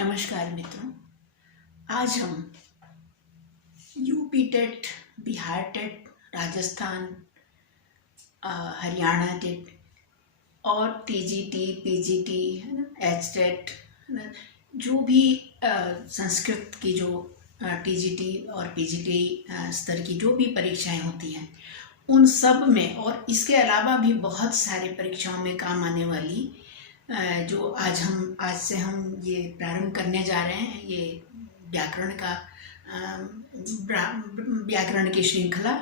नमस्कार मित्रों। आज हम UP TET, Bihar TET, Rajasthan, Haryana TET और टीजीटी, पीजीटी है ना, एच टेट है ना, जो भी संस्कृत की जो टीजीटी और पीजीटी स्तर की जो भी परीक्षाएं होती हैं उन सब में, और इसके अलावा भी बहुत सारे परीक्षाओं में काम आने वाली जो आज से हम ये प्रारंभ करने जा रहे हैं, ये व्याकरण की श्रृंखला।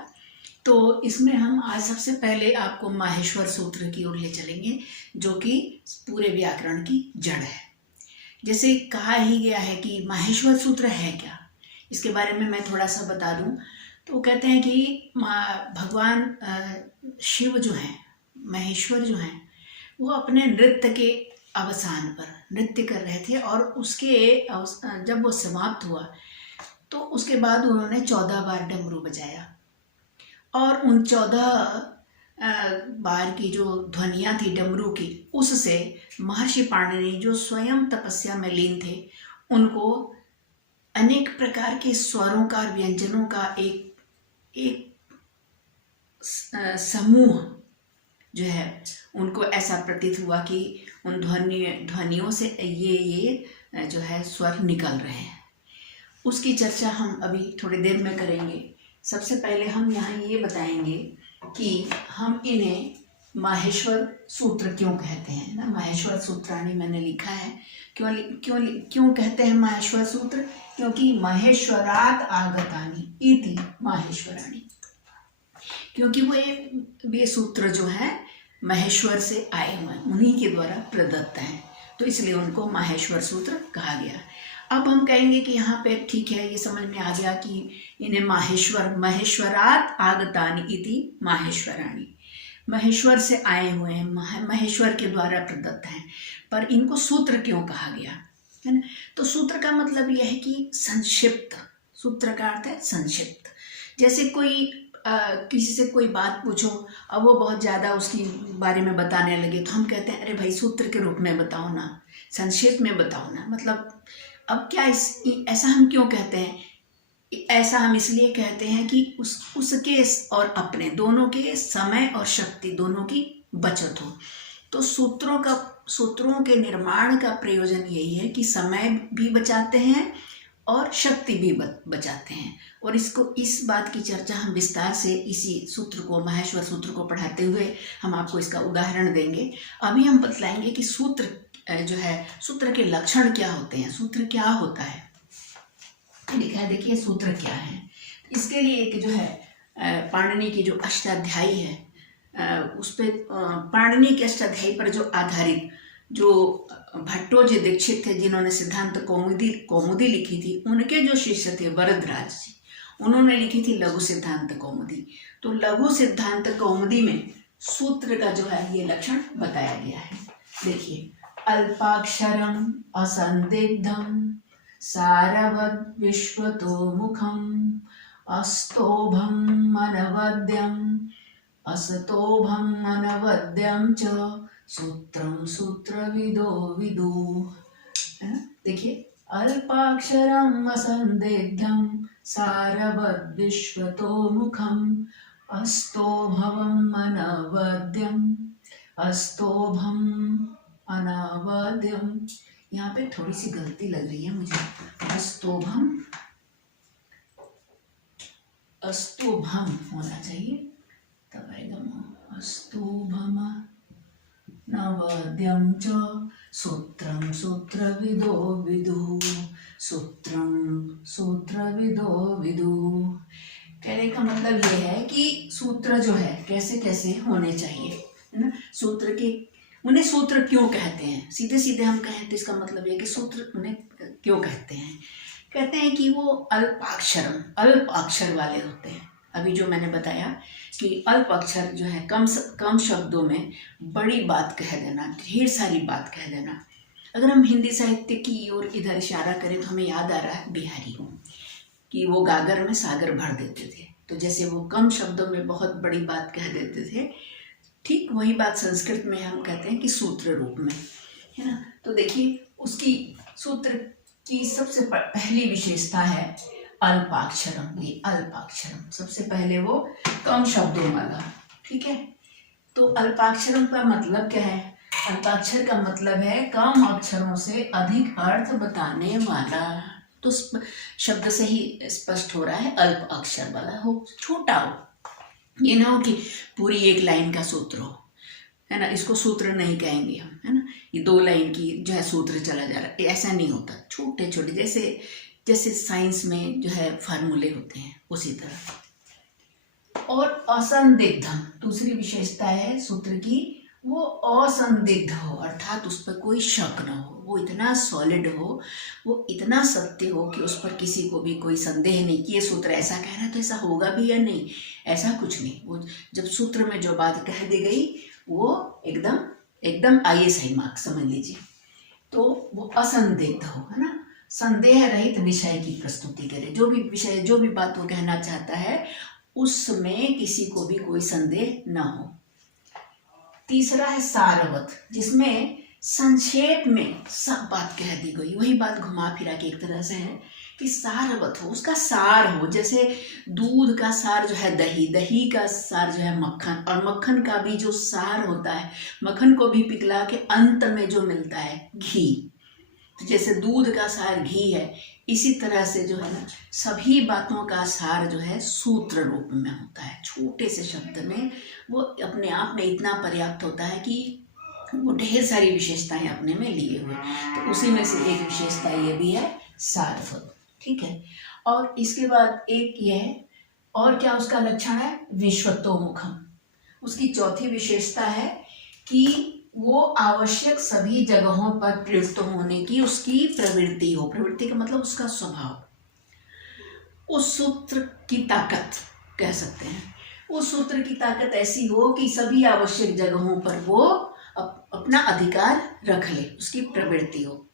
तो इसमें हम आज सबसे पहले आपको माहेश्वर सूत्र की ओर ले चलेंगे, जो कि पूरे व्याकरण की जड़ है। जैसे कहा ही गया है कि माहेश्वर सूत्र है क्या, इसके बारे में मैं थोड़ा सा बता दूं। तो कहते हैं कि भगवान शिव जो हैं, महेश्वर जो हैं, वो अपने नृत्य के अवसान पर नृत्य कर रहे थे, और उसके जब वो समाप्त हुआ तो उसके बाद उन्होंने 14 बार डमरू बजाया, और उन 14 बार की जो ध्वनियाँ थी डमरू की, उससे महर्षि पाणिनि जो स्वयं तपस्या में लीन थे, उनको अनेक प्रकार के स्वरों का, व्यंजनों का एक समूह जो है, उनको ऐसा प्रतीत हुआ कि उन ध्वनियों से ये जो है स्वर निकल रहे हैं। उसकी चर्चा हम अभी थोड़ी देर में करेंगे। सबसे पहले हम यहाँ ये बताएंगे कि हम इन्हें माहेश्वर सूत्र क्यों कहते हैं ना। माहेश्वर सूत्राणी मैंने लिखा है। क्यों कहते हैं माहेश्वर सूत्र? क्योंकि महेश्वरात आगतानि इति माहेश्वराणी, क्योंकि ये सूत्र जो है महेश्वर से आए हुए, उन्हीं के द्वारा प्रदत्त हैं, तो इसलिए उनको माहेश्वर सूत्र कहा गया। अब हम कहेंगे कि यहाँ पे ठीक है, ये समझ में आ गया कि इन्हें महेश्वरात आगतानि इति माहेश्वराणी, महेश्वर से आए हुए हैं, महेश्वर के द्वारा प्रदत्त हैं। पर इनको सूत्र क्यों कहा गया है ना? तो सूत्र का मतलब यह है कि संक्षिप्त। सूत्र का अर्थ है संक्षिप्त। जैसे किसी से कोई बात पूछो, अब वो बहुत ज़्यादा उसकी बारे में बताने लगे, तो हम कहते हैं अरे भाई सूत्र के रूप में बताओ ना, संक्षेप में बताओ ना। मतलब अब क्या ऐसा हम क्यों कहते हैं? ऐसा हम इसलिए कहते हैं कि उसके और अपने दोनों के समय और शक्ति दोनों की बचत हो। तो सूत्रों के निर्माण का प्रयोजन यही है कि समय भी बचाते हैं और शक्ति भी बचाते हैं। और इस बात की चर्चा हम विस्तार से इसी सूत्र को, माहेश्वर सूत्र को पढ़ाते हुए हम आपको इसका उदाहरण देंगे। अभी हम बतलाएंगे कि सूत्र जो है, सूत्र के लक्षण क्या होते हैं, सूत्र क्या होता है। लिखा है, देखिए सूत्र क्या है। इसके लिए एक जो है पाणिनि की जो अष्टाध्यायी है, उस पर पाणिनि के अष्टाध्यायी पर जो आधारित जो भट्टोजी दीक्षित थे, जिन्होंने सिद्धांत कौमुदी लिखी थी, उनके जो शिष्य थे वरदराज जी, उन्होंने लिखी थी लघु सिद्धांत कौमुदी। तो लघु सिद्धांत कौमुदी में सूत्र का जो है ये लक्षण बताया गया है। देखिए, अल्पाक्षरम असंदिग्धम सारवद विश्वतो मुखम अस्तोभम अनवद्यम असतोभम अनवद्यम च सूत्रम सूत्रविदो विदु। देखिए, अल्पाक्षरम असंदिग्धम सारवद विश्वतो मुखम अस्तोभवम अनवद्यम। यहाँ पे थोड़ी सी गलती लग रही है मुझे। अस्तोभम होना चाहिए, तब आएगा अस्तोभम नवद्यम च सूत्रम सूत्रविदो विदु। सूत्रम सूत्रविदो विदु कहने का मतलब ये है कि सूत्र जो है कैसे कैसे होने चाहिए, है ना। उन्हें सूत्र क्यों कहते हैं? सीधे सीधे हम कहें तो इसका मतलब ये कि सूत्र उन्हें क्यों कहते हैं? कहते हैं कि वो अल्प अक्षर वाले होते हैं। अभी जो मैंने बताया कि अल्प अक्षर जो है, कम शब्दों में बड़ी बात कह देना, ढेर सारी बात कह देना। अगर हम हिंदी साहित्य की ओर इधर इशारा करें तो हमें याद आ रहा है बिहारी कि वो गागर में सागर भर देते थे। तो जैसे वो कम शब्दों में बहुत बड़ी बात कह देते थे, ठीक वही बात संस्कृत में हम कहते हैं कि सूत्र रूप में, है ना। तो देखिए, उसकी सूत्र की सबसे पहली विशेषता है अल्पाक्षरम। ये अल्पाक्षरम सबसे पहले वो कम शब्दों वाला, ठीक है। तो अल्पाक्षरम का मतलब क्या है? अल्पाक्षर का मतलब है कम अक्षरों से अधिक अर्थ बताने वाला। तो शब्द से ही स्पष्ट हो रहा है अल्प अक्षर वाला हो, छोटा हो। ये ना हो कि पूरी एक लाइन का सूत्र हो, है ना, इसको सूत्र नहीं कहेंगे हम, है ना। ये 2 लाइन की जो है सूत्र चला जा रहा है, ऐसा नहीं होता। छोटे छोटे जैसे जैसे साइंस में जो है फार्मूले होते हैं, उसी तरह। और असंदिग्धम दूसरी विशेषता है सूत्र की, वो असंदिग्ध हो, अर्थात उस पर कोई शक न हो। वो इतना सॉलिड हो, वो इतना सत्य हो कि उस पर किसी को भी कोई संदेह नहीं कि ये सूत्र ऐसा कह रहा है तो ऐसा होगा भी या नहीं, ऐसा कुछ नहीं। वो जब सूत्र में जो बात कह दी गई वो एकदम एकदम आइए सही मार्क समझ लीजिए। तो वो असंदिग्ध हो, है ना, संदेह रहित विषय की प्रस्तुति करे। जो भी विषय, जो भी बात वो कहना चाहता है उसमें किसी को भी कोई संदेह ना हो। तीसरा है सारवत, जिसमें संक्षेप में सब बात कह दी गई। वही बात घुमा फिरा के एक तरह से है कि सारवत हो, उसका सार हो। जैसे दूध का सार जो है दही, दही का सार जो है मक्खन, और मक्खन का भी जो सार होता है, मक्खन को भी पिघला के अंत में जो मिलता है घी। तो जैसे दूध का सार घी है, इसी तरह से जो है ना सभी बातों का सार जो है सूत्र रूप में होता है। छोटे से शब्द में वो अपने आप में इतना पर्याप्त होता है कि वो ढेर सारी विशेषताएं अपने में लिए हुए। तो उसी में से एक विशेषता ये भी है सारवत, ठीक है। और इसके बाद एक ये है, और क्या उसका लक्षण है? विश्वतोमुखम। उसकी चौथी विशेषता है कि वो आवश्यक सभी जगहों पर प्रयुक्त होने की उसकी प्रवृत्ति हो। प्रवृत्ति का मतलब उसका स्वभाव। उस सूत्र की ताकत कह सकते हैं, उस सूत्र की ताकत ऐसी हो कि सभी आवश्यक जगहों पर वो अपना अधिकार रख ले, उसकी प्रवृत्ति हो।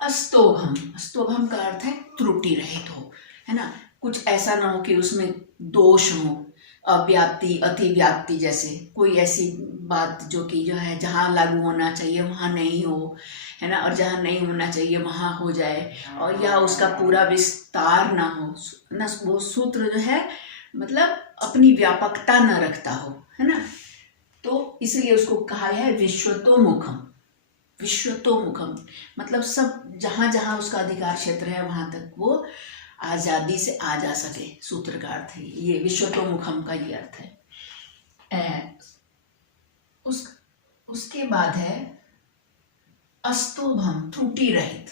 अस्तोभम, अस्तोभम का अर्थ है त्रुटि रहित हो, है ना। कुछ ऐसा ना हो कि उसमें दोष हो, अव्याप्ति, अतिव्याप्ति, जैसे कोई ऐसी बात जो कि जो है जहाँ लागू होना चाहिए वहाँ नहीं हो, है ना, और जहाँ नहीं होना चाहिए वहाँ हो जाए, और या उसका पूरा विस्तार ना हो ना। वो सूत्र जो है मतलब अपनी व्यापकता न रखता हो, है ना। तो इसलिए उसको कहा है विश्वतोमुखम। विश्वतोमुखम मतलब सब जहाँ जहाँ उसका अधिकार क्षेत्र है वहाँ तक वो आज़ादी से आ जा सके, सूत्र का अर्थ है ये। विश्वतोमुखम का ये अर्थ है। उसके बाद है अस्तोभम, त्रुटि रहित।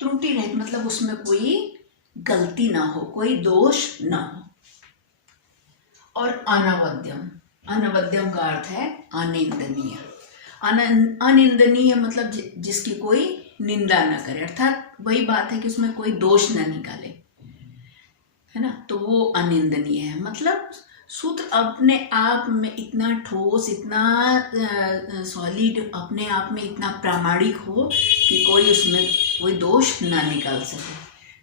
त्रुटि रहित मतलब उसमें कोई गलती ना हो, कोई दोष ना हो। और अनवद्यम, अनवद्यम का अर्थ है अनिंदनीय। अनिंदनीय मतलब जिसकी कोई निंदा न करे, अर्थात वही बात है कि उसमें कोई दोष न निकाले, है ना, तो वो अनिंदनीय है। मतलब सूत्र अपने आप में इतना ठोस, इतना सॉलिड, अपने आप में इतना प्रामाणिक हो कि कोई उसमें कोई दोष ना निकाल सके।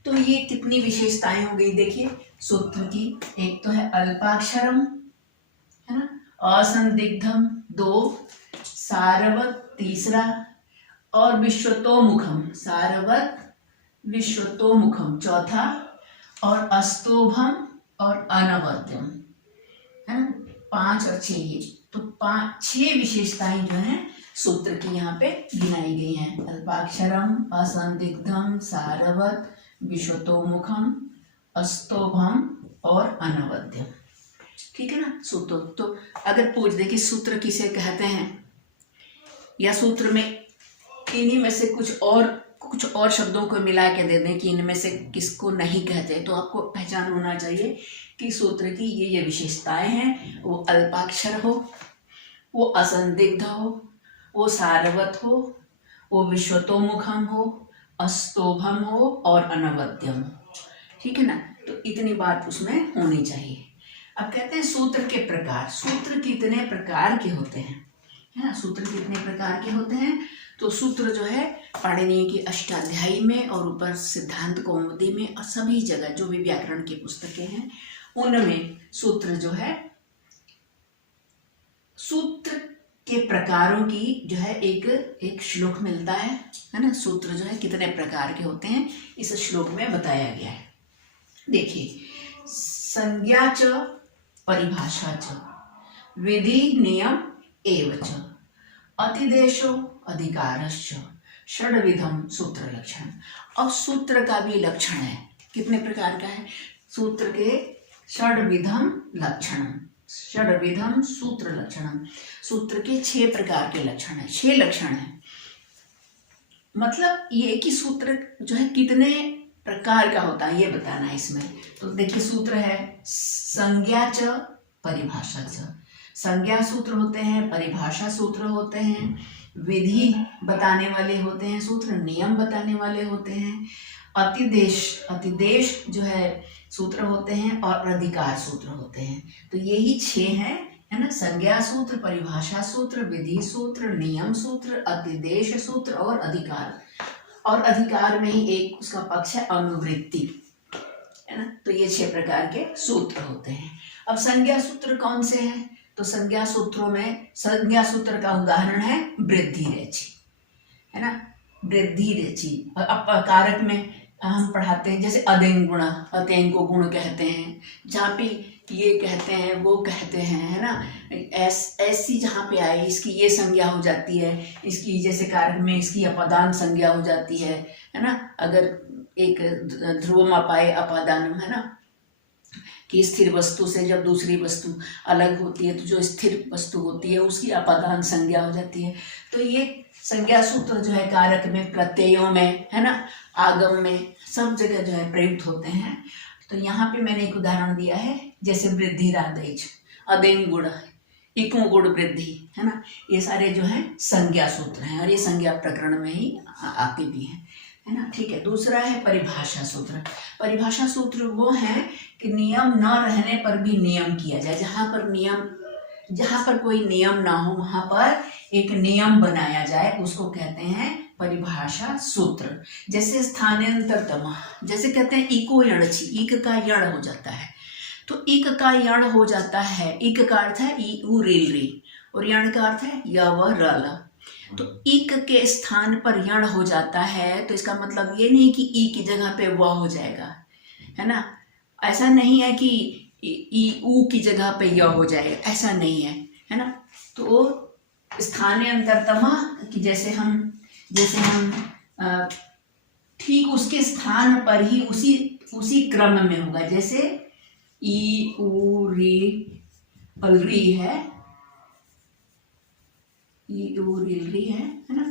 तो ये कितनी विशेषताएं हो गई देखिए सूत्र की। एक तो है अल्पाक्षरम, है ना, असंदिग्धम 2, सारवत 3, और विश्वतोमुखम, सारवत विश्वतोमुखम 4, और अस्तोभम और अनवद्यम, है ना, 5 और 6। ये तो 6 विशेषताएं जो हैं सूत्र की यहाँ पे गिनाई गई हैं। अल्पाक्षरम, असंदिग्धम, सारवत, विश्वतोमुखम, अस्तोभम और अनवद्यम, ठीक है ना। सूत्र तो अगर पूछ दे कि सूत्र किसे कहते हैं, या सूत्र में इन्हीं में से कुछ और शब्दों को मिला के दे दें कि इनमें से किसको नहीं कहते, तो आपको पहचान होना चाहिए कि सूत्र की ये विशेषताएं हैं। वो अल्पाक्षर हो, वो असंदिग्ध हो, वो सारवत हो, वो विश्वतोमुखम हो, अस्तोभम हो और अनवद्यम हो, ठीक है ना। तो इतनी बात उसमें होनी चाहिए। अब कहते हैं सूत्र के प्रकार। सूत्र कितने प्रकार के होते हैं, है ना, सूत्र कितने प्रकार के होते हैं। तो सूत्र जो है पाणिनि की अष्टाध्यायी में और ऊपर सिद्धांत कौमुदी में और सभी जगह जो भी व्याकरण की पुस्तकें हैं उनमें सूत्र जो है, सूत्र के प्रकारों की जो है एक श्लोक मिलता है ना। सूत्र जो है कितने प्रकार के होते हैं इस श्लोक में बताया गया है। देखिए, संज्ञा च परिभाषा च विधि नियम एव च अतिदेशो अधिकारश्च षड्विधम सूत्र लक्षण। और सूत्र का भी लक्षण है, कितने प्रकार का है? सूत्र के षड्विधम लक्षणम, षड्विधम सूत्र लक्षणम। सूत्र के 6 प्रकार के लक्षण है, 6 लक्षण है। मतलब ये कि सूत्र जो है कितने प्रकार का होता है ये बताना है इसमें। तो देखिए, सूत्र है संज्ञा च परिभाषा च। संज्ञा सूत्र होते हैं, परिभाषा सूत्र होते हैं, विधि बताने वाले होते हैं सूत्र, नियम बताने वाले होते हैं, अतिदेश जो है सूत्र होते हैं, और अधिकार सूत्र होते हैं। तो यही 6 हैं, है ना। संज्ञा सूत्र, परिभाषा सूत्र, विधि सूत्र, नियम सूत्र, अतिदेश सूत्र और अधिकार। और अधिकार में ही एक उसका पक्ष है अनुवृत्ति, है ना। तो ये 6 प्रकार के सूत्र होते हैं। अब संज्ञा सूत्र कौन से हैं? तो संज्ञा सूत्रों में संज्ञा सूत्र का उदाहरण है वृद्धि रेचि, है ना। वृद्धि रेचि। अब कारक में हम पढ़ाते हैं जैसे अदेंग गुण, अतेंग को गुण कहते हैं, जहाँ पे ये कहते हैं वो कहते हैं, है ना। ऐसी जहाँ पे आए इसकी ये संज्ञा हो जाती है, इसकी जैसे कारक में इसकी अपादान संज्ञा हो जाती है ना। अगर एक ध्रुवम अपाए अपादानम, है ना, कि स्थिर वस्तु से जब दूसरी वस्तु अलग होती है तो जो स्थिर वस्तु होती है उसकी अपादान संज्ञा हो जाती है। तो ये संज्ञा सूत्र जो है कारक में, प्रत्ययों में, है ना, आगम में, सब जगह जो है प्रयुक्त होते हैं। तो यहाँ पे मैंने एक उदाहरण दिया है, जैसे वृद्धि रादेज, अदेंग गुण, इको गुण वृद्धि, है ना। ये सारे जो है संज्ञा सूत्र हैं और ये संज्ञा प्रकरण में ही आते भी हैं, है ना। ठीक है। दूसरा है परिभाषा सूत्र। परिभाषा सूत्र वो है कि नियम न रहने पर भी नियम किया जाए। जहाँ पर कोई नियम ना हो वहां पर एक नियम बनाया जाए, उसको कहते हैं परिभाषा सूत्र। जैसे स्थानांतरतम, जैसे कहते हैं इको यणची, इक का यण हो जाता है, तो इक का यण हो जाता है। इक का अर्थ है ई उ रील री, और यण का अर्थ है य व र ल। तो इक के स्थान पर यण हो जाता है, तो इसका मतलब ये नहीं कि ई की जगह पे व हो जाएगा, है ना। ऐसा नहीं है कि ई ऊ की जगह पे य हो जाएगा, ऐसा नहीं है ना। तो स्थानांतरतम कि जैसे हम ठीक उसके स्थान पर ही उसी क्रम में होगा। जैसे ई उ री अलरी है, ई उ री है ना।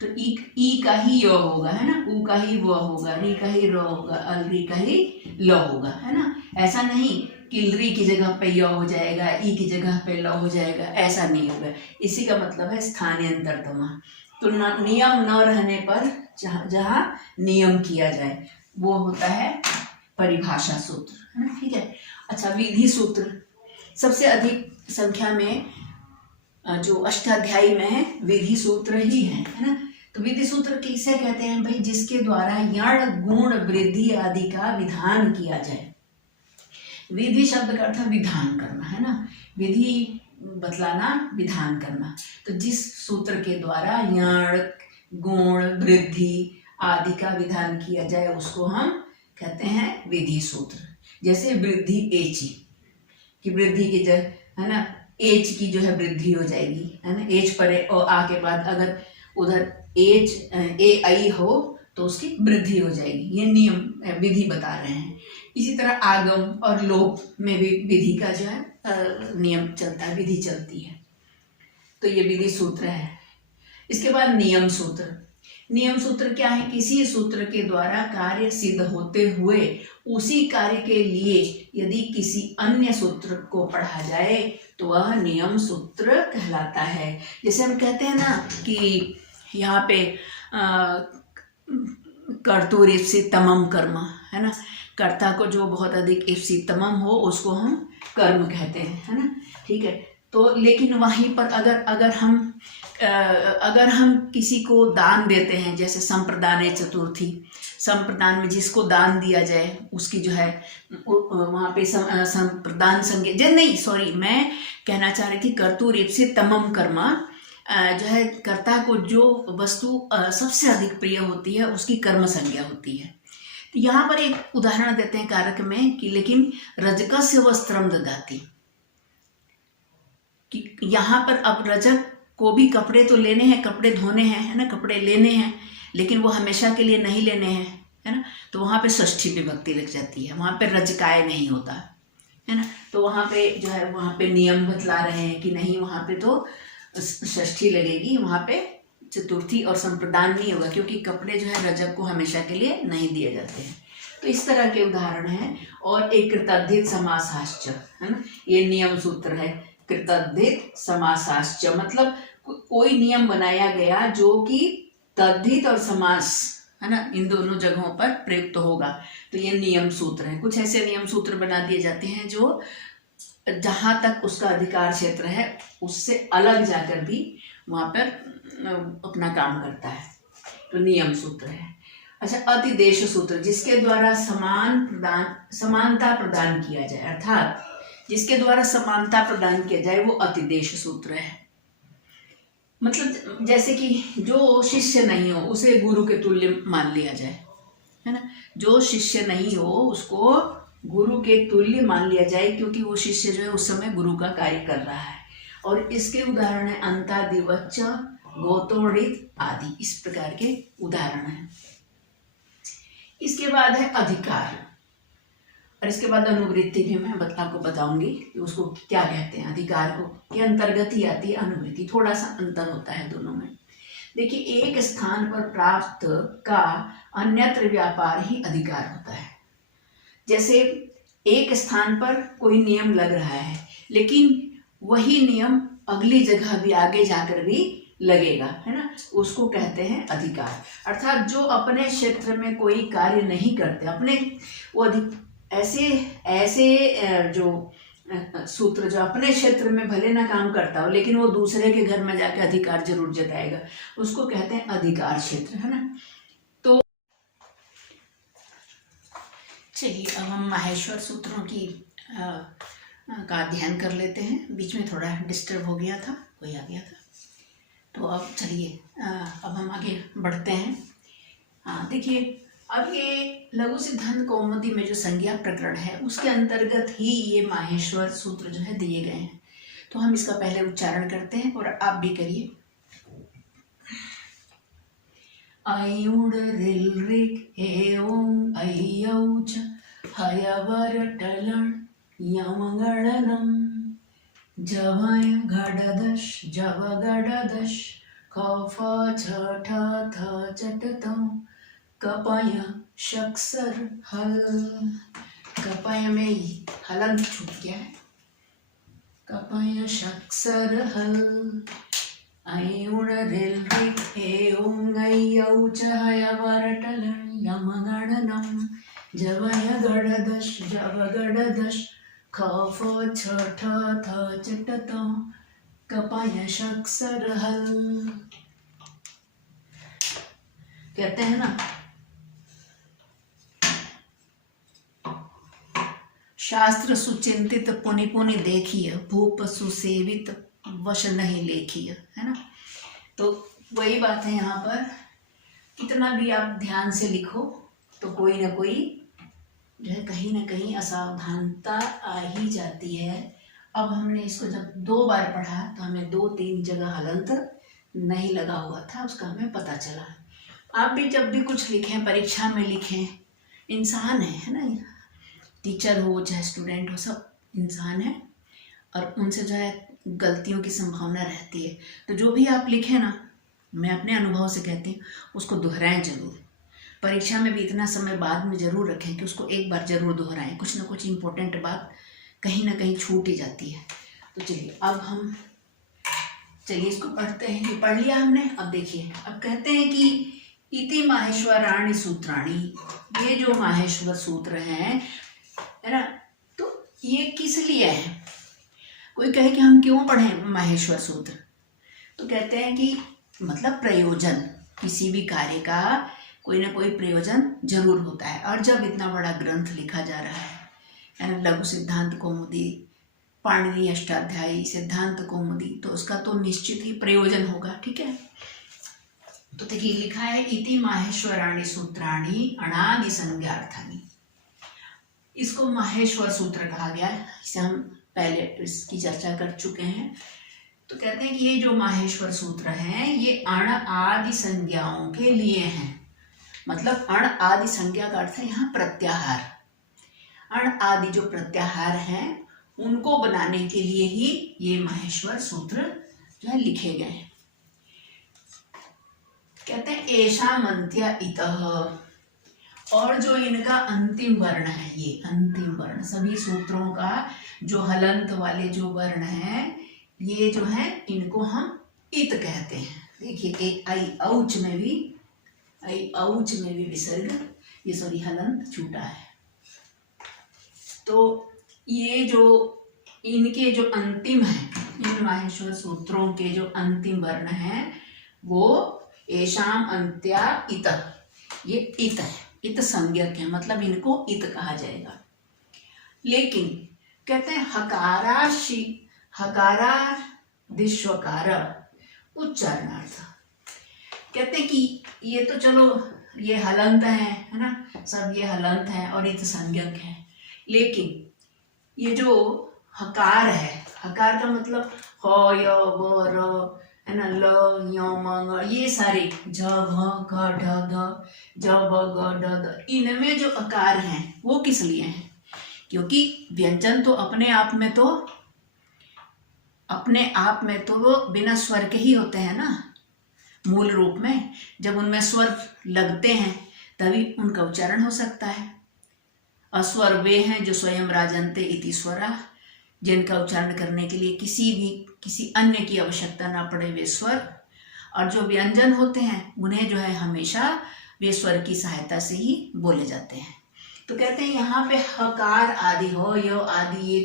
तो ई का ही य होगा, है ना, उ का ही व होगा, री का ही र होगा, अलरी का ही ल होगा, है ना। ऐसा नहीं किलरी की जगह पे य हो जाएगा, ई की जगह पे ल हो जाएगा, ऐसा नहीं होगा। इसी का मतलब है स्थानांतरतम। तो नियम न रहने पर जहाँ नियम किया जाए वो होता है परिभाषा सूत्र, है ना। ठीक है। अच्छा, विधि सूत्र सबसे अधिक संख्या में जो अष्टाध्यायी में है विधि सूत्र ही है ना। तो विधि सूत्र किसे कहते हैं भाई? जिसके द्वारा यण गुण वृद्धि आदि का विधान किया जाए। विधि शब्द का अर्थ है विधान करना, है ना, विधि बतलाना, विधान करना। तो जिस सूत्र के द्वारा यण गुण वृद्धि आदि का विधान किया जाए उसको हम कहते हैं विधि सूत्र। जैसे वृद्धि एच की वृद्धि की जगह, है ना, एच की जो है वृद्धि हो जाएगी, है ना। एच पर आ के बाद अगर उधर एच ए आई हो तो उसकी वृद्धि हो जाएगी। ये नियम विधि बता रहे हैं। इसी तरह आगम और लोक में भी विधि का जो है नियम चलता है, विधि चलती है। तो ये विधि सूत्र है। इसके बाद नियम सूत्र। नियम सूत्र क्या है? किसी सूत्र के द्वारा कार्य सिद्ध होते हुए उसी कार्य के लिए यदि किसी अन्य सूत्र को पढ़ा जाए तो वह नियम सूत्र कहलाता है। जैसे हम कहते हैं ना कि यहाँ पे कर्तुर इप्सितमम कर्म, है ना, कर्ता को जो बहुत अधिक इप्सितमम हो उसको हम कर्म कहते हैं, है ना। ठीक है। तो लेकिन वहीं पर अगर हम किसी को दान देते हैं, जैसे संप्रदान चतुर्थी, संप्रदान में जिसको दान दिया जाए उसकी जो है वहाँ पे संप्रदान संज्ञा नहीं, सॉरी, मैं कहना चाह रही थी कर्तुर इप्सितमम कर्म, जो है कर्ता को जो वस्तु सबसे अधिक प्रिय होती है उसकी कर्म संज्ञा होती है। तो यहाँ पर एक उदाहरण देते हैं कारक में कि लेकिन रजकस्य वस्त्रम ददाति, कि यहाँ पर अब रजक को भी कपड़े तो लेने हैं, कपड़े धोने हैं, है ना, कपड़े लेने हैं, लेकिन वो हमेशा के लिए नहीं लेने हैं, है ना। तो वहाँ पे षष्ठी विभक्ति लग जाती है, वहाँ पे रजकाय नहीं होता है ना। तो वहाँ पे जो है वहाँ पे नियम बतला रहे हैं कि नहीं, वहाँ पे तो षष्ठी लगेगी, वहाँ पे चतुर्थी और संप्रदान नहीं होगा, क्योंकि कपड़े जो है रजक को हमेशा के लिए नहीं दिए जाते हैं। तो इस तरह के उदाहरण हैं। और एक कृताधित समासाश्च, है ना, ये नियम सूत्र है। कृताधित समासाश्च मतलब कोई नियम बनाया गया जो कि तद्धित और समास, है ना, इन दोनों जगहों पर प्रयुक्त होगा, तो ये नियम सूत्र है। कुछ ऐसे नियम सूत्र बना दिए जाते हैं जो जहाँ तक उसका अधिकार क्षेत्र है उससे अलग जाकर भी वहाँ पर अपना काम करता है, तो नियम सूत्र है। अच्छा, अतिदेश सूत्र, जिसके द्वारा समानता प्रदान किया जाए, अर्थात जिसके द्वारा समानता प्रदान किया जाए वो अतिदेश सूत्र है। मतलब जैसे कि जो शिष्य नहीं हो उसे गुरु के तुल्य मान लिया जाए, है ना। जो शिष्य नहीं हो उसको गुरु के तुल्य मान लिया जाए, क्योंकि वो शिष्य जो है उस समय गुरु का कार्य कर रहा है। और इसके उदाहरण है अंतादिवच्च, गौतोड़ित आदि, इस प्रकार के उदाहरण हैं। इसके बाद है अधिकार, और इसके बाद अनुवृत्ति भी मैं आपको बताऊंगी कि उसको क्या कहते हैं। अधिकार को के अंतर्गत ही आती है अनुवृत्ति, थोड़ा सा अंतर होता है दोनों में। देखिए, एक स्थान पर प्राप्त का अन्यत्र व्यापार ही अधिकार होता है। जैसे एक स्थान पर कोई नियम लग रहा है, लेकिन वही नियम अगली जगह भी आगे जाकर भी लगेगा, है ना, उसको कहते हैं अधिकार। अर्थात जो अपने क्षेत्र में कोई कार्य नहीं करते, अपने वो ऐसे जो सूत्र जो अपने क्षेत्र में भले ना काम करता हो लेकिन वो दूसरे के घर में जाके अधिकार जरूर जताएगा, उसको कहते हैं अधिकार क्षेत्र, है ना। तो चलिए अब हम माहेश्वर सूत्रों की का अध्ययन कर लेते हैं। बीच में थोड़ा डिस्टर्ब हो गया था, कोई आ गया था, तो अब चलिए अब हम आगे बढ़ते हैं। हाँ, देखिए, अब ये लघु सिद्धांत कौमुदी में जो संज्ञा प्रकरण है उसके अंतर्गत ही ये माहेश्वर सूत्र जो है दिए गए हैं। तो हम इसका पहले उच्चारण करते हैं और आप भी करिए। अयुड रिल रिक एओं अयौच हयवर टलण यमगणनम जवय घडदश जव गडदश कफ छ ठ थ चट कपय शक्सर हल। कपय में हलन छूट गया है। कपय शक्सर हल अयुण रिल रिक एओं अयौच हयवर टलण यमगणनम जवय गडदश जव गडदश खफ छ ठ थ चट कपय शक्सर हल। कहते हैं ना, शास्त्र सुचिंतित पुनि पुनि देखिए, भूप सुसेवित वश नहीं लेखिए, है ना। तो वही बात है, यहाँ पर कितना भी आप ध्यान से लिखो तो कोई ना कोई जो है कहीं ना कहीं असावधानता आ ही जाती है। अब हमने इसको जब 2 बार पढ़ा तो हमें 2-3 जगह हलंत नहीं लगा हुआ था, उसका हमें पता चला। आप भी जब भी कुछ लिखें, परीक्षा में लिखें, इंसान है ना, टीचर हो चाहे स्टूडेंट हो, सब इंसान है और उनसे जो है गलतियों की संभावना रहती है। तो जो भी आप लिखें ना, मैं अपने अनुभव से कहती हूँ उसको दोहराएं जरूर। परीक्षा में भी इतना समय बाद में ज़रूर रखें कि उसको एक बार ज़रूर दोहराएं, कुछ ना कुछ इम्पोर्टेंट बात कहीं ना कहीं छूट ही जाती है। तो चलिए अब हम इसको पढ़ते हैं। कि पढ़ लिया हमने, अब देखिए, अब कहते हैं कि इति माहेश्वराणि सूत्राणि, ये जो माहेश्वर सूत्र हैं, है ना, तो ये किस लिए है। कोई कहे कि हम क्यों पढ़ें माहेश्वर सूत्र, तो कहते हैं कि मतलब प्रयोजन, किसी भी कार्य का कोई ना कोई प्रयोजन जरूर होता है। और जब इतना बड़ा ग्रंथ लिखा जा रहा है ना, लघु सिद्धांत कौमुदी पाणिनि अष्टाध्यायी, सिद्धांत कौमुदी, तो उसका तो निश्चित ही प्रयोजन होगा। ठीक है, तो देखिए लिखा है इति माहेश्वराणि सूत्राणि अनादि संज्ञार्थानि। इसको माहेश्वर सूत्र कहा गया है, इसे हम पहले इसकी चर्चा कर चुके हैं। तो कहते हैं कि ये जो माहेश्वर सूत्र हैं ये अण आदि संज्ञाओं के लिए हैं। मतलब अण आदि संज्ञा का अर्थ है यहाँ प्रत्याहार। अण आदि जो प्रत्याहार हैं उनको बनाने के लिए ही ये माहेश्वर सूत्र जो है लिखे गए हैं। कहते हैं एषाम अन्त्य इतः, और जो इनका अंतिम वर्ण है, ये अंतिम वर्ण सभी सूत्रों का जो हलंत वाले जो वर्ण हैं ये जो है इनको हम इत कहते हैं। देखिए आई औच में भी विसर्ग, ये सॉरी हलंत छूटा है। तो ये जो इनके जो अंतिम है, इन माहेश्वर सूत्रों के जो अंतिम वर्ण हैं वो एषाम अन्त्या इत, ये इत है, इत संज्ञक है, मतलब इनको इत कहा जाएगा। लेकिन कहते हैं हकारादिश्वकार उच्चारणार्थ। कहते हैं कि ये तो चलो ये हलंत है ना, सब ये हलंत है और इत संज्ञक है, लेकिन ये जो हकार है, हकार का मतलब ह य व र है ना, ल य म ग, ये सारे ज भ ग ढ ध ज ब ग ड द, इनमें जो अकार हैं वो किस लिए हैं? क्योंकि व्यंजन तो अपने आप में तो वो बिना स्वर के ही होते हैं ना मूल रूप में। जब उनमें स्वर लगते हैं तभी उनका उच्चारण हो सकता है। अस्वर वे हैं जो स्वयं राजन्ते इति स्वरा, जिनका उच्चारण करने के लिए किसी अन्य की आवश्यकता ना पड़े, वे स्वर। और जो व्यंजन होते हैं उन्हें जो है हमेशा वे स्वर की सहायता से ही बोले जाते हैं। तो कहते हैं यहाँ पे हकार आदि हो य आदि, ये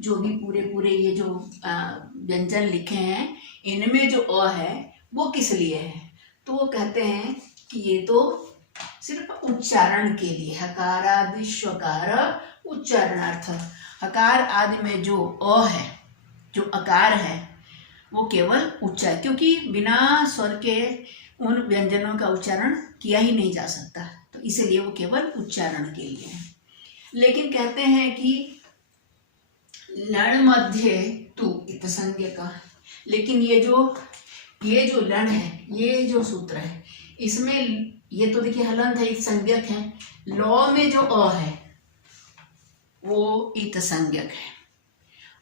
जो भी पूरे ये जो व्यंजन लिखे हैं इनमें जो अ है वो किस लिए है? तो वो कहते हैं कि ये तो सिर्फ उच्चारण के लिए, हकारादि स्वकार उच्चारणार्थ। हकार आदि में जो अ है, जो अकार है वो केवल उच्चारण, क्योंकि बिना स्वर के उन व्यंजनों का उच्चारण किया ही नहीं जा सकता, तो इसलिए वो केवल उच्चारण के लिए है। लेकिन कहते हैं कि लण मध्य तु इत संज्ञक, लेकिन ये जो लण है, ये जो सूत्र है, इसमें ये तो देखिए हलंत है, इत संज्ञक है। लौ में जो अ है वो इत संज्ञक है,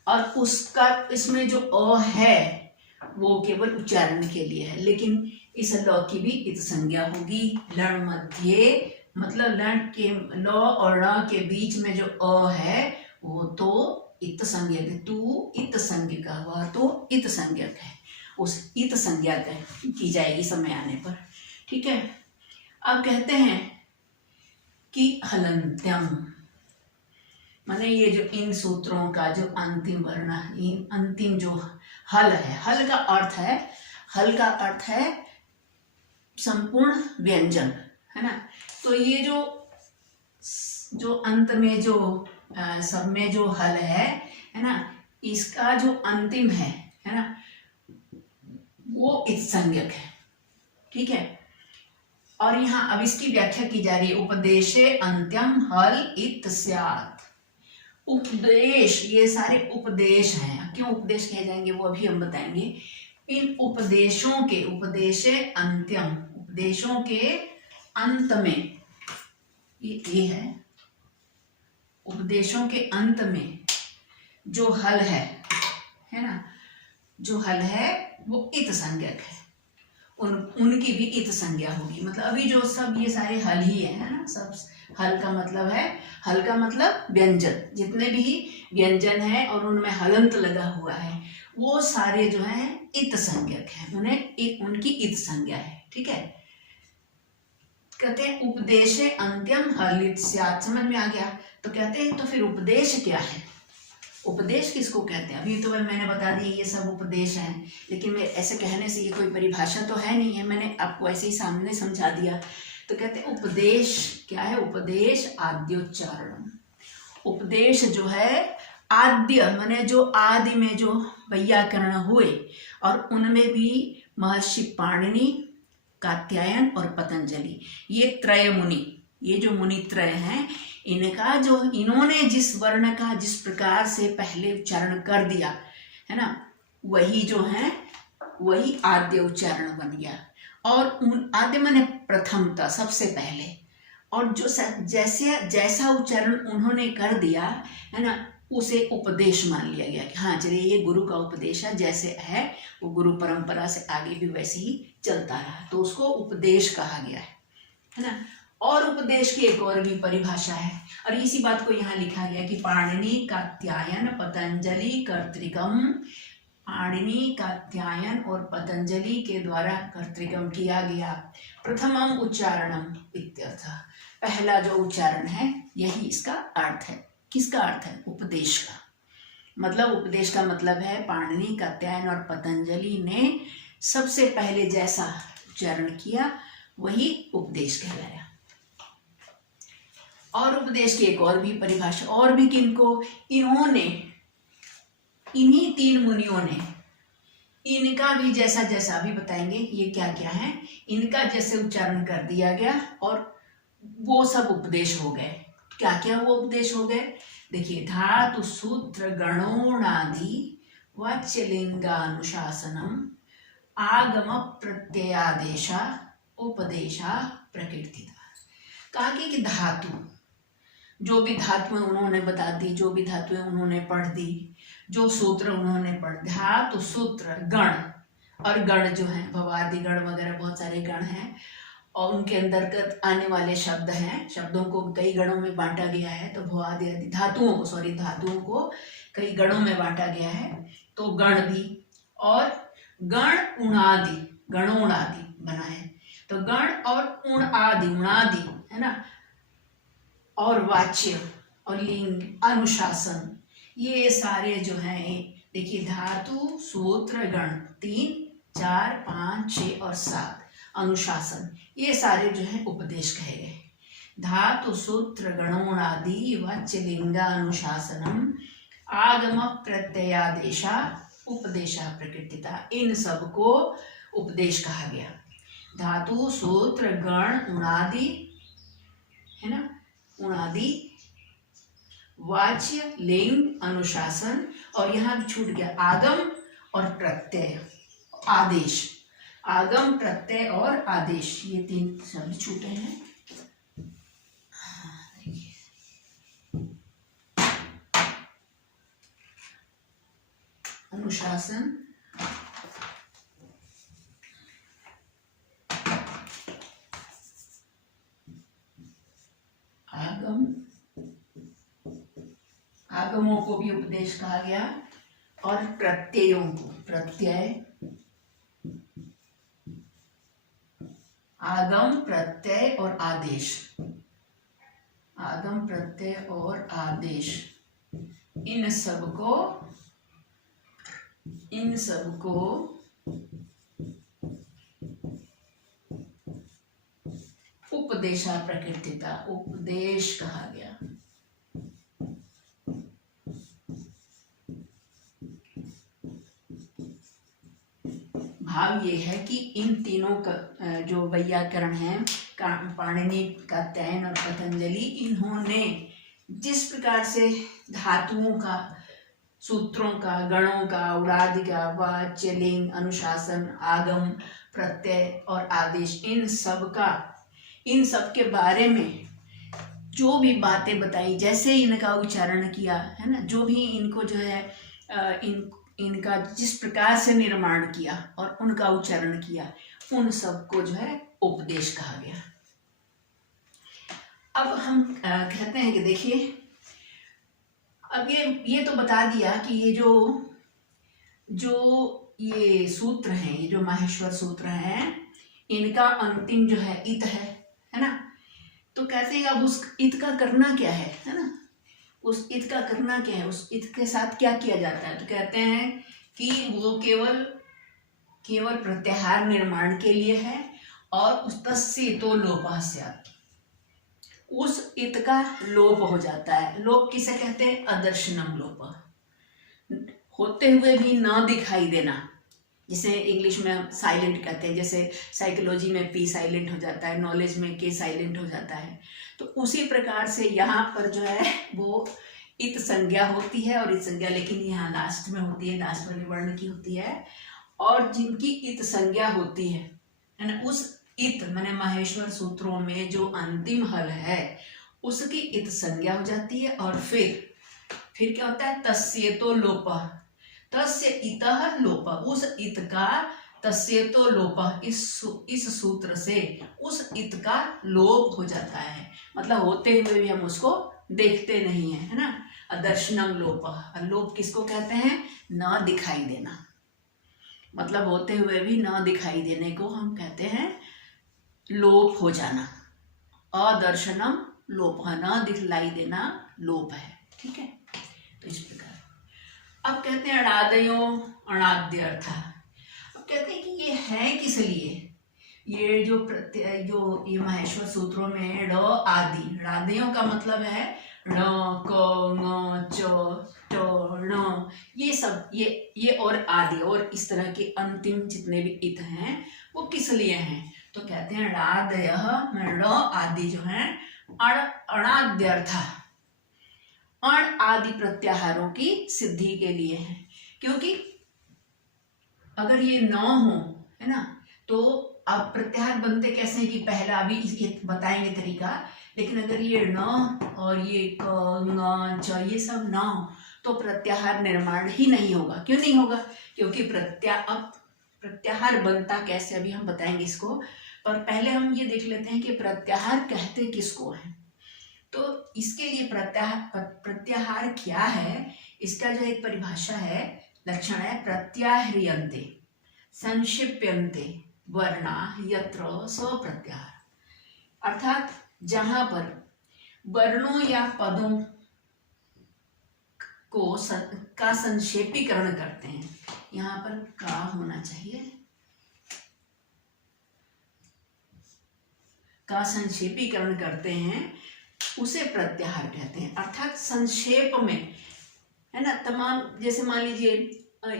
और उसका इसमें जो अ है वो केवल उच्चारण के लिए है। लेकिन इस ल की भी इत संज्ञा होगी। लण मध्य मतलब लण के ल और ण के बीच में जो अ है वो तो इत संज्ञक है। तू इत संज्ञक का हुआ तो इत संज्ञक है, उस इत संज्ञा की जाएगी समय आने पर। ठीक है, अब कहते हैं कि हलंत्यम, माने ये जो इन सूत्रों का जो अंतिम वर्ण, अंतिम जो हल है, हल का अर्थ है संपूर्ण व्यंजन, है ना। तो ये जो अंत में जो सब में जो हल है ना, इसका जो अंतिम है ना, वो इत संज्ञक है। ठीक है, और यहाँ अब इसकी व्याख्या की जा रही है, उपदेशे अंत्यम हल इत स्यात्। उपदेश, ये सारे उपदेश हैं, क्यों उपदेश कहे जाएंगे वो अभी हम बताएंगे। इन उपदेशों के, उपदेशे अंत्यम, उपदेशों के अंत में, ये है उपदेशों के अंत में जो हल है ना, जो हल है वो इत संज्ञक है, उनकी भी इत संज्ञा होगी। मतलब अभी जो सब ये सारे हल ही है ना, सब हल का मतलब है, हल का मतलब व्यंजन, जितने भी व्यंजन है और उनमें हलंत लगा हुआ है वो सारे जो है इत संज्ञक है, उनकी इत संज्ञा है। ठीक है, कहते हैं उपदेशे अंत्यम हल इत स्यात्। समझ में आ गया? तो कहते हैं तो फिर उपदेश क्या है, उपदेश किसको कहते हैं? अभी तो मैंने बता दी ये सब उपदेश हैं, लेकिन मैं ऐसे कहने से ये कोई परिभाषा तो है नहीं है, मैंने आपको ऐसे ही सामने समझा दिया। तो कहते हैं उपदेश क्या है? उपदेश आद्योच्चारण। उपदेश जो है आद्य माने जो आदि में जो वैयाकरण हुए और उनमें भी महर्षि पाणिनि, कात्यायन और पतंजलि, ये त्रय मुनि, ये जो मुनि त्रय हैं, इनका जो इन्होंने जिस वर्ण का जिस प्रकार से पहले उच्चारण कर दिया है ना, वही जो है वही आद्य उच्चारण बन गया। और आद्य माने प्रथमता, सबसे पहले, और जो जैसे जैसा उच्चारण उन्होंने कर दिया है ना, उसे उपदेश मान लिया गया कि हाँ चलिए ये गुरु का उपदेश है, जैसे है वो गुरु परंपरा से आगे भी वैसे ही चलता रहा, तो उसको उपदेश कहा गया है ना। और उपदेश की एक और भी परिभाषा है, और इसी बात को यहाँ लिखा गया कि पाणिनि, कात्यायन, पतंजलि कर्तृकम, पाणिनि, कात्यायन और पतंजलि के द्वारा कर्तृकम किया गया प्रथमम उच्चारणम इत्यर्थ। पहला जो उच्चारण है यही इसका अर्थ है। किसका अर्थ है? उपदेश का। मतलब उपदेश का मतलब है पाणिनि, कात्यायन और पतंजलि ने सबसे पहले जैसा उच्चारण किया वही उपदेश कहलाया। और उपदेश की एक और भी परिभाषा, और भी किनको, इन्होंने, इन्हीं तीन मुनियों ने, इनका भी जैसा जैसा अभी बताएंगे ये क्या क्या है, इनका जैसे उच्चारण कर दिया गया और वो सब उपदेश हो गए। क्या क्या वो उपदेश हो गए? देखिए, धातु सूत्र गणोणादि वाच्यलिंगानुशासनम आगम प्रत्ययादेशा उपदेशा प्रकीर्तिता। कहा कि धातु, जो भी धातुएं उन्होंने बता दी, जो भी धातुएं उन्होंने पढ़ दी, जो सूत्र उन्होंने पढ़, धातु सूत्र गण, और गण जो है भवादि गण वगैरह बहुत सारे गण हैं, और उनके अंतर्गत आने वाले शब्द हैं, शब्दों को कई गणों में बांटा गया है, तो भवादि धातुओं को कई गणों में बांटा गया है, तो गण भी, और गण उणादि, गणोणादि बना है, तो गण और उणादि है ना, और वाच्य और लिंग, अनुशासन, ये सारे जो हैं, देखिए धातु सूत्र गण 3, 4, 5, 6 और 7, अनुशासन, ये सारे जो है उपदेश कहे गए। धातु सूत्र गणोणादि वाच्यलिंगा अनुशासनम आगम प्रत्ययादेशा उपदेशा प्रकृतिता, इन सब को उपदेश कहा गया। धातु सूत्र गण उणादि है ना, उणादि, वाच्य, लिंग, अनुशासन, और यहाँ छूट गया आगम और प्रत्यय, आदेश, आगम, प्रत्यय और आदेश, ये 3 शब्द छूटे हैं। अनुशासन, आगम, आगमों को भी उपदेश कहा गया, और प्रत्ययों को, प्रत्यय, आगम, प्रत्यय और आदेश, आगम, प्रत्यय और आदेश, इन सब को उपदेशा प्रकृतिता, उपदेश कहा गया। भाव ये है कि इन तीनों का जो वैयाकरण है, पाणिनि, कात्यायन और पतंजलि, इन्होंने जिस प्रकार से धातुओं का, सूत्रों का, गणों का, उणादि का, वाच्य, लिंग, अनुशासन, आगम, प्रत्यय और आदेश, इन सब के बारे में जो भी बातें बताई, जैसे इनका उच्चारण किया है ना, जो भी इनको जो है इनका जिस प्रकार से निर्माण किया और उनका उच्चारण किया, उन सबको जो है उपदेश कहा गया। अब हम कहते हैं कि देखिए, अब ये तो बता दिया कि ये जो ये सूत्र हैं, ये जो माहेश्वर सूत्र हैं, इनका अंतिम जो है इत है ना, तो कहते हैं अब उस इत का करना क्या है ना, उस इत का करना क्या है, उस इत के साथ क्या किया जाता है, तो कहते हैं कि वो केवल प्रत्याहार निर्माण के लिए है, और उस तस्य तो लोपः स्यात्, उस इत का लोप हो जाता है। लोप किसे कहते हैं? अदर्शनम लोप, होते हुए भी न दिखाई देना, जिसे इंग्लिश में हम साइलेंट कहते हैं। जैसे साइकोलॉजी में पी साइलेंट हो जाता है, नॉलेज में के साइलेंट हो जाता है। तो उसी प्रकार से यहाँ पर जो है वो इत संज्ञा होती है, और इत संज्ञा लेकिन यहाँ लास्ट में होती है, लास्ट वाले वर्ण की होती है। और जिनकी इत संज्ञा होती है ना, उस इत माने माहेश्वर सूत्रों में जो अंतिम हल है उसकी इत संज्ञा हो जाती है। और फिर क्या होता है? तस्येतो लोप, तस्य इतः लोप, उस इत का तस्येतो लोप, इस सूत्र से उस इत का लोप हो जाता है। मतलब होते हुए भी हम उसको देखते नहीं है, है ना। अदर्शनम लोप, लोप किसको कहते हैं? न दिखाई देना, मतलब होते हुए भी न दिखाई देने को हम कहते हैं लोप हो जाना। अदर्शनम लोप, न दिखलाई देना लोप है, ठीक है। तो इस प्रकार अब कहते हैं अणादयो अणाद्यर्थ। अब कहते हैं कि ये है किस लिए? ये जो ये माहेश्वर सूत्रों में ड़ आदि, णादयों का मतलब है ण क ङ च ट ण, ये सब ये और आदि और इस तरह के अंतिम जितने भी इत हैं वो किस लिए हैं? तो कहते हैं णादयः ण आदि जो है अणाद्यर्थ, अण आदि प्रत्याहारों की सिद्धि के लिए है। क्योंकि अगर ये न हो, है ना, तो अब प्रत्याहार बनते कैसे हैं कि पहला अभी ये बताएंगे तरीका। लेकिन अगर ये न और ये क ङ च ये सब न हो तो प्रत्याहार निर्माण ही नहीं होगा। क्यों नहीं होगा? क्योंकि प्रत्याहार बनता कैसे अभी हम बताएंगे इसको, पर पहले हम ये देख लेते हैं कि प्रत्याहार कहते किसको है। तो इसके लिए प्रत्याहार क्या है, इसका जो एक परिभाषा है, लक्षण है, प्रत्याह्रियन्ते संक्षिप्यन्ते वर्णा यत्र स्वप्रत्याहार। अर्थात जहां पर वर्णों या पदों को का संक्षेपीकरण करते हैं, यहाँ पर का होना चाहिए, का संक्षेपीकरण करते हैं उसे प्रत्याहार कहते हैं। अर्थात संक्षेप में, है ना, तमाम, जैसे मान लीजिए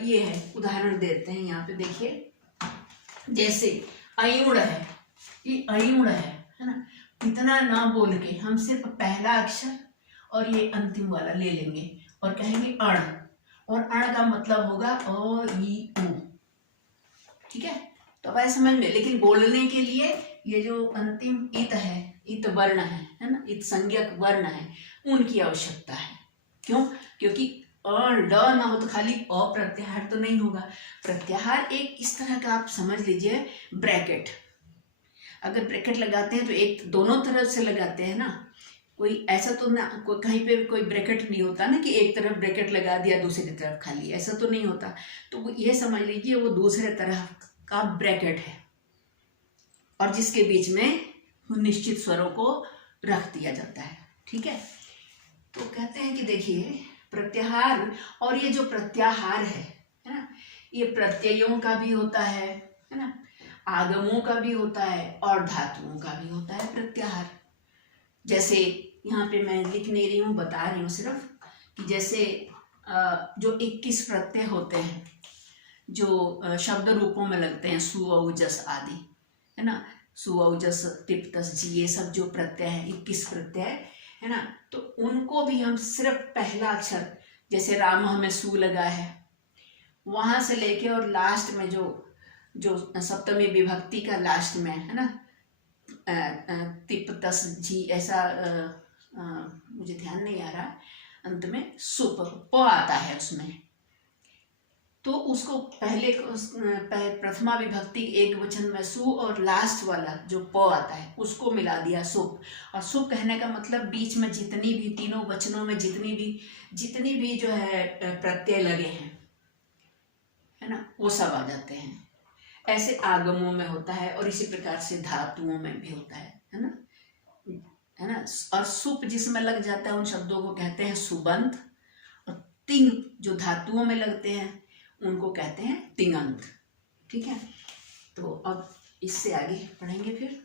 ये है, उदाहरण देते हैं यहाँ पे देखिए, जैसे अयुण है, ये अयुण है ना, इतना ना बोल के हम सिर्फ पहला अक्षर और ये अंतिम वाला ले लेंगे और कहेंगे अण, और अण का मतलब होगा अ ई उ, ठीक है। तो अब ऐसे समझ में, लेकिन बोलने के लिए ये जो अंतिम इत है, इत वर्ण है ना, इत संज्ञक वर्ण है, उनकी आवश्यकता है। क्यों? क्योंकि अ ड ना हो तो खाली अ प्रत्याहार तो नहीं होगा। प्रत्याहार एक इस तरह का, आप समझ लीजिए ब्रैकेट, अगर ब्रैकेट लगाते हैं तो एक दोनों तरफ से लगाते हैं ना, कोई ऐसा तो ना, कोई कहीं पे कोई ब्रैकेट नहीं होता ना कि एक तरफ ब्रैकेट लगा दिया दूसरी तरफ खाली, ऐसा तो नहीं होता। तो ये समझ लीजिए वो दूसरे तरह का ब्रैकेट है, और जिसके बीच में निश्चित स्वरों को रख दिया जाता है, ठीक है। तो कहते हैं कि देखिए प्रत्याहार, और ये जो प्रत्याहार है ना, ये प्रत्ययों का भी होता है ना, आगमों का भी होता है और धातुओं का भी होता है प्रत्याहार। जैसे यहाँ पे मैं लिख नहीं रही हूँ, बता रही हूँ सिर्फ कि जैसे जो 21 प्रत्यय होते हैं जो शब्द रूपों में लगते हैं, सु औ जस आदि, है ना, सु औ जस टिप तस जी, ये सब जो प्रत्यय है 21 प्रत्यय है ना, तो उनको भी हम सिर्फ पहला अक्षर, जैसे राम हमें सु लगा है, वहां से लेके और लास्ट में जो सप्तमी विभक्ति का लास्ट में है ना, तिप तस जी, ऐसा मुझे ध्यान नहीं आ रहा, अंत में सुप प आता है उसमें, तो उसको पहले प्रथमा विभक्ति एक वचन में सु और लास्ट वाला जो प आता है उसको मिला दिया सुप। और सुप कहने का मतलब बीच में जितनी भी, तीनों वचनों में जितनी भी जो है प्रत्यय लगे हैं, है ना, वो सब आ जाते हैं। ऐसे आगमों में होता है और इसी प्रकार से धातुओं में भी होता है ना, है ना। और सुप जिसमें लग जाता है उन शब्दों को कहते हैं सुबंत, और तिंग जो धातुओं में लगते हैं उनको कहते हैं तिङंत, ठीक है। तो अब इससे आगे पढ़ेंगे फिर।